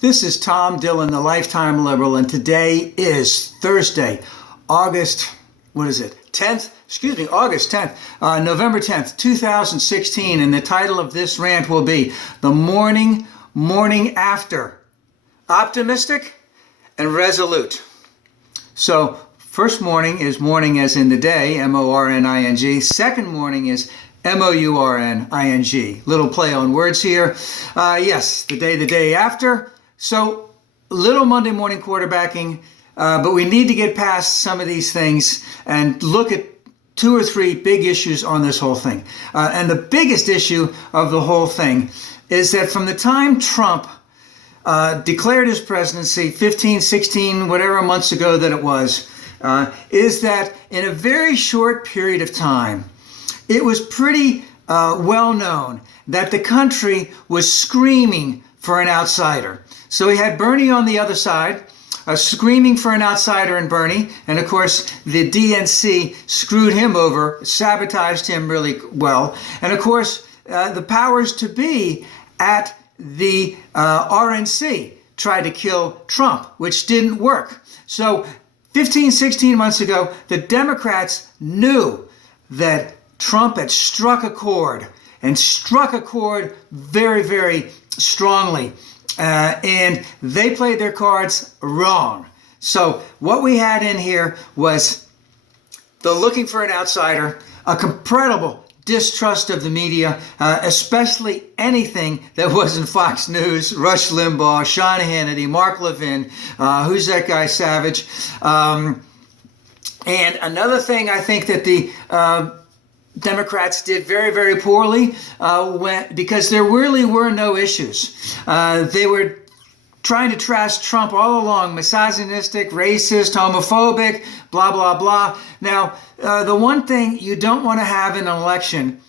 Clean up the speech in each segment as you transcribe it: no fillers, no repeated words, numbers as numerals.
This is Tom Dillon, the Lifetime Liberal, and today is Thursday, August 10th? August 10th, November 10th, 2016, and the title of this rant will be The Mourning After. Optimistic and resolute. So, first morning is morning as in the day, M-O-R-N-I-N-G. Second morning is M-O-U-R-N-I-N-G. Little play on words here. Yes, the day after. So, little Monday morning quarterbacking, but we need to get past some of these things and look at two or three big issues on this whole thing. And the biggest issue of the whole thing is that from the time Trump declared his presidency 15, 16, whatever months ago that it was, is that in a very short period of time, it was pretty well known that the country was screaming for an outsider. So he had Bernie on the other side, screaming for an outsider in Bernie. And of course, the DNC screwed him over, sabotaged him really well. And of course, the powers to be at the RNC tried to kill Trump, which didn't work. So 15, 16 months ago, the Democrats knew that Trump had struck a chord, and struck a chord very, very strongly. And they played their cards wrong. So what we had in here was the looking for an outsider, a incredible distrust of the media, especially anything that wasn't Fox News, Rush Limbaugh, Sean Hannity, Mark Levin, who's that guy, Savage. And another thing I think that the Democrats did very, very poorly because there really were no issues. They were trying to trash Trump all along, misogynistic, racist, homophobic, blah, blah, blah. Now, the one thing you don't want to have in an election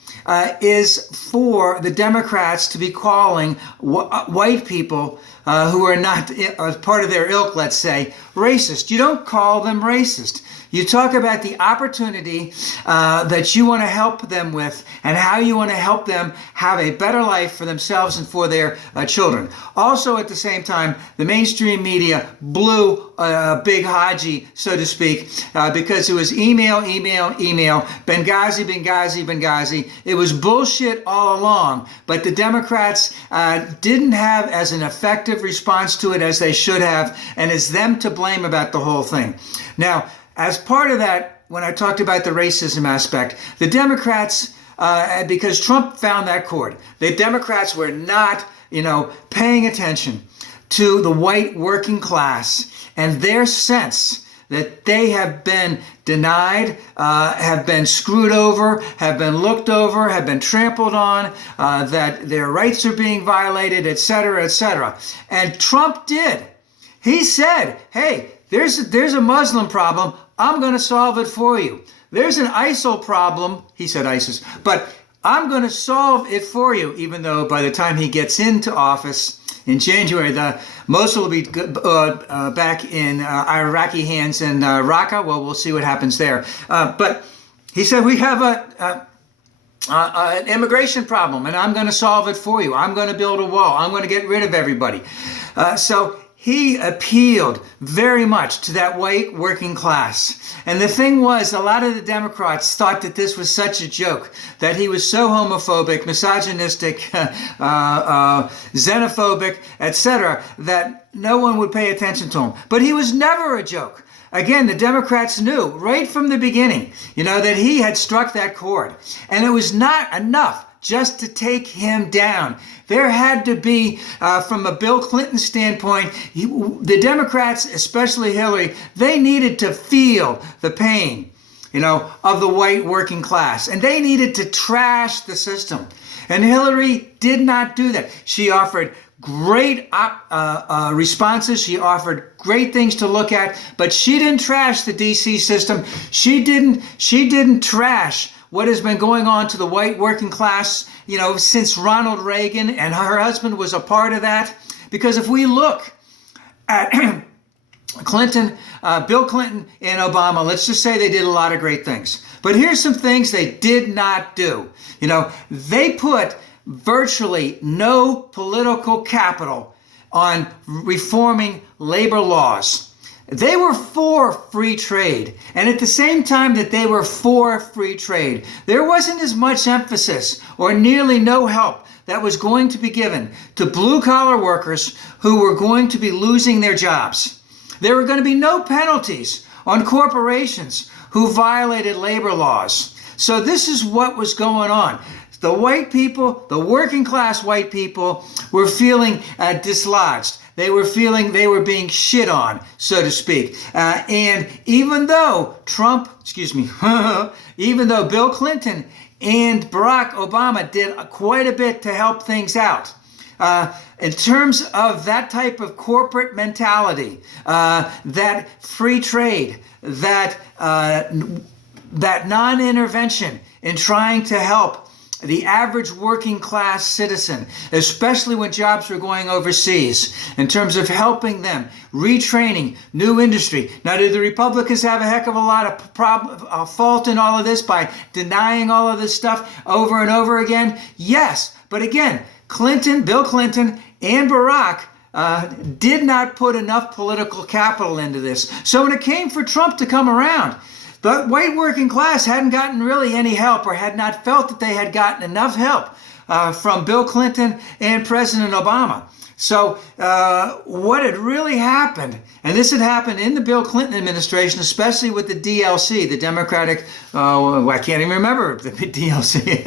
is for the Democrats to be calling white people who are not part of their ilk, let's say, racist. You don't call them racist. You talk about the opportunity that you want to help them with and how you want to help them have a better life for themselves and for their children. Also, at the same time, the mainstream media blew Big Haji, so to speak, because it was email, Benghazi. It was bullshit all along, but the Democrats didn't have as an effective response to it as they should have, and it's them to blame about the whole thing. Now, as part of that, when I talked about the racism aspect, the Democrats, because Trump found that chord, the Democrats were not, paying attention to the white working class and their sense that they have been denied, have been screwed over, have been looked over, have been trampled on, that their rights are being violated, et cetera, et cetera. And Trump did. He said, hey, there's a Muslim problem. I'm going to solve it for you. There's an ISIL problem. He said ISIS. But I'm going to solve it for you, even though by the time he gets into office in January, Mosul will be back in Iraqi hands and Raqqa. Well, we'll see what happens there. But he said, we have an immigration problem, and I'm going to solve it for you. I'm going to build a wall. I'm going to get rid of everybody. So he appealed very much to that white working class. And the thing was, a lot of the Democrats thought that this was such a joke, that he was so homophobic, misogynistic, xenophobic, etc., that no one would pay attention to him. But he was never a joke. Again, the Democrats knew right from the beginning, that he had struck that chord. And it was not enough just to take him down. There had to be, from a Bill Clinton standpoint, the Democrats, especially Hillary, they needed to feel the pain, of the white working class. And they needed to trash the system. And Hillary did not do that. She offered great responses. She offered great things to look at, but she didn't trash the DC system. She didn't trash what has been going on to the white working class, since Ronald Reagan, and her husband was a part of that. Because if we look at Clinton, Bill Clinton and Obama, let's just say they did a lot of great things. But here's some things they did not do. They put virtually no political capital on reforming labor laws. They were for free trade. And at the same time that they were for free trade, there wasn't as much emphasis or nearly no help that was going to be given to blue-collar workers who were going to be losing their jobs. There were going to be no penalties on corporations who violated labor laws. So this is what was going on. The white people, the working class white people, were feeling dislodged. They were feeling they were being shit on, so to speak. And even though even though Bill Clinton and Barack Obama did quite a bit to help things out, in terms of that type of corporate mentality, that free trade, that non-intervention in trying to help the average working class citizen, especially when jobs were going overseas, in terms of helping them, retraining, new industry. Now, did the Republicans have a heck of a lot of fault in all of this by denying all of this stuff over and over again? Yes, but again, Bill Clinton and Barack did not put enough political capital into this. So when it came for Trump to come around, the white working class hadn't gotten really any help, or had not felt that they had gotten enough help from Bill Clinton and President Obama. So what had really happened, and this had happened in the Bill Clinton administration, especially with the DLC, the Democratic, I can't even remember the DLC,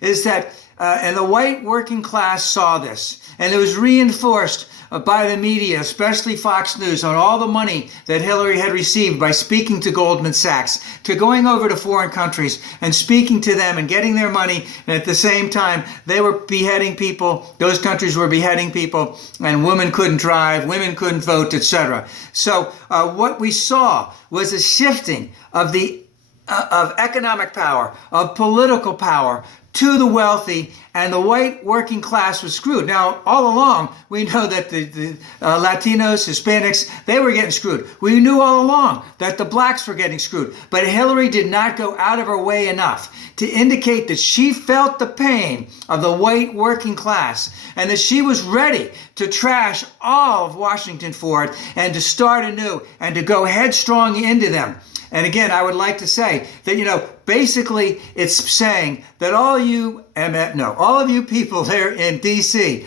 is that, and the white working class saw this, and it was reinforced by the media, especially Fox News, on all the money that Hillary had received by speaking to Goldman Sachs, to going over to foreign countries and speaking to them and getting their money. And at the same time, they were beheading people. Those countries were beheading people, and women couldn't drive, women couldn't vote, etc. So what we saw was a shifting of of economic power, of political power, to the wealthy, and the white working class was screwed. Now, all along, we know that the Latinos, Hispanics, they were getting screwed. We knew all along that the blacks were getting screwed. But Hillary did not go out of her way enough to indicate that she felt the pain of the white working class, and that she was ready to trash all of Washington for it, and to start anew, and to go headstrong into them. And again, I would like to say that, basically it's saying that all of you people there in DC,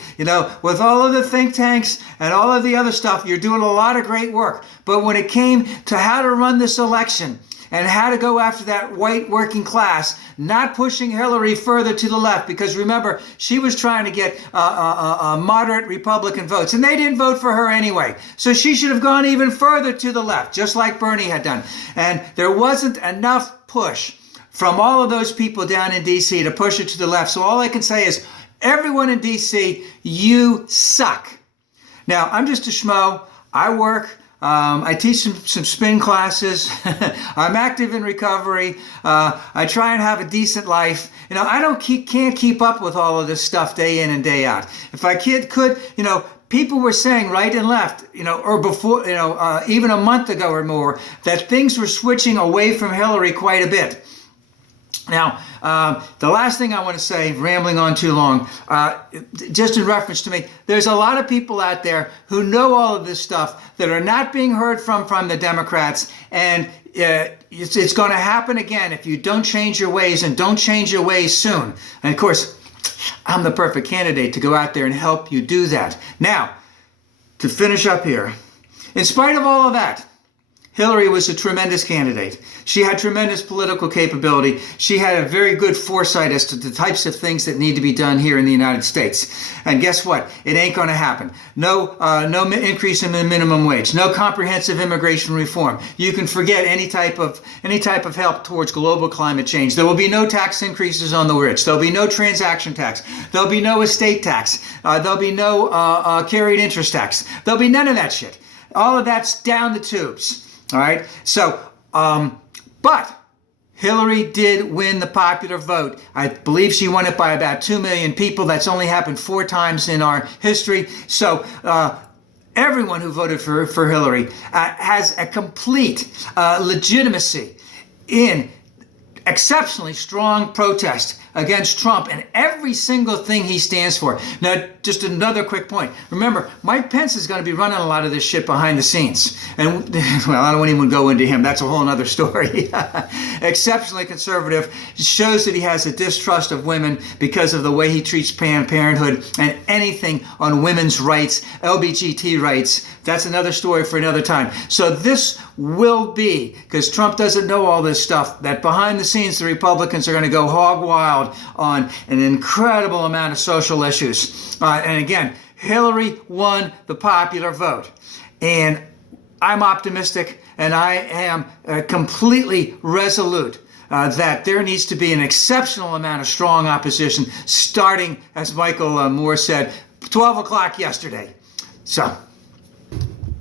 with all of the think tanks and all of the other stuff, you're doing a lot of great work. But when it came to how to run this election, and how to go after that white working class, not pushing Hillary further to the left, because remember, she was trying to get moderate Republican votes, and they didn't vote for her anyway. So she should have gone even further to the left, just like Bernie had done. And there wasn't enough push from all of those people down in D.C. to push it to the left. So all I can say is, everyone in D.C., you suck. Now, I'm just a schmo. I work. I teach some spin classes. I'm active in recovery. I try and have a decent life. I can't keep up with all of this stuff day in and day out. If I could, people were saying right and left, or before, even a month ago or more, that things were switching away from Hillary quite a bit. Now, the last thing I want to say, rambling on too long, just in reference to me, there's a lot of people out there who know all of this stuff that are not being heard from the Democrats, and it's going to happen again if you don't change your ways, and don't change your ways soon. And of course, I'm the perfect candidate to go out there and help you do that. Now, to finish up here, in spite of all of that, Hillary was a tremendous candidate. She had tremendous political capability. She had a very good foresight as to the types of things that need to be done here in the United States. And guess what? It ain't going to happen. No increase in the minimum wage. No comprehensive immigration reform. You can forget any type of help towards global climate change. There will be no tax increases on the rich. There'll be no transaction tax. There'll be no estate tax. There'll be no carried interest tax. There'll be none of that shit. All of that's down the tubes. All right. So, but Hillary did win the popular vote. I believe she won it by about 2 million people. That's only happened 4 times in our history. So, everyone who voted for Hillary has a complete legitimacy in exceptionally strong protest against Trump and every single thing he stands for. Now, just another quick point. Remember, Mike Pence is going to be running a lot of this shit behind the scenes. And, well, I don't even go into him. That's a whole other story. Exceptionally conservative. Shows that he has a distrust of women because of the way he treats Planned Parenthood and anything on women's rights, LGBT rights. That's another story for another time. So this will be, because Trump doesn't know all this stuff, that behind the scenes the Republicans are going to go hog wild on an incredible amount of social issues. And again, Hillary won the popular vote. And I'm optimistic, and I am completely resolute that there needs to be an exceptional amount of strong opposition starting, as Michael Moore said, 12 o'clock yesterday. So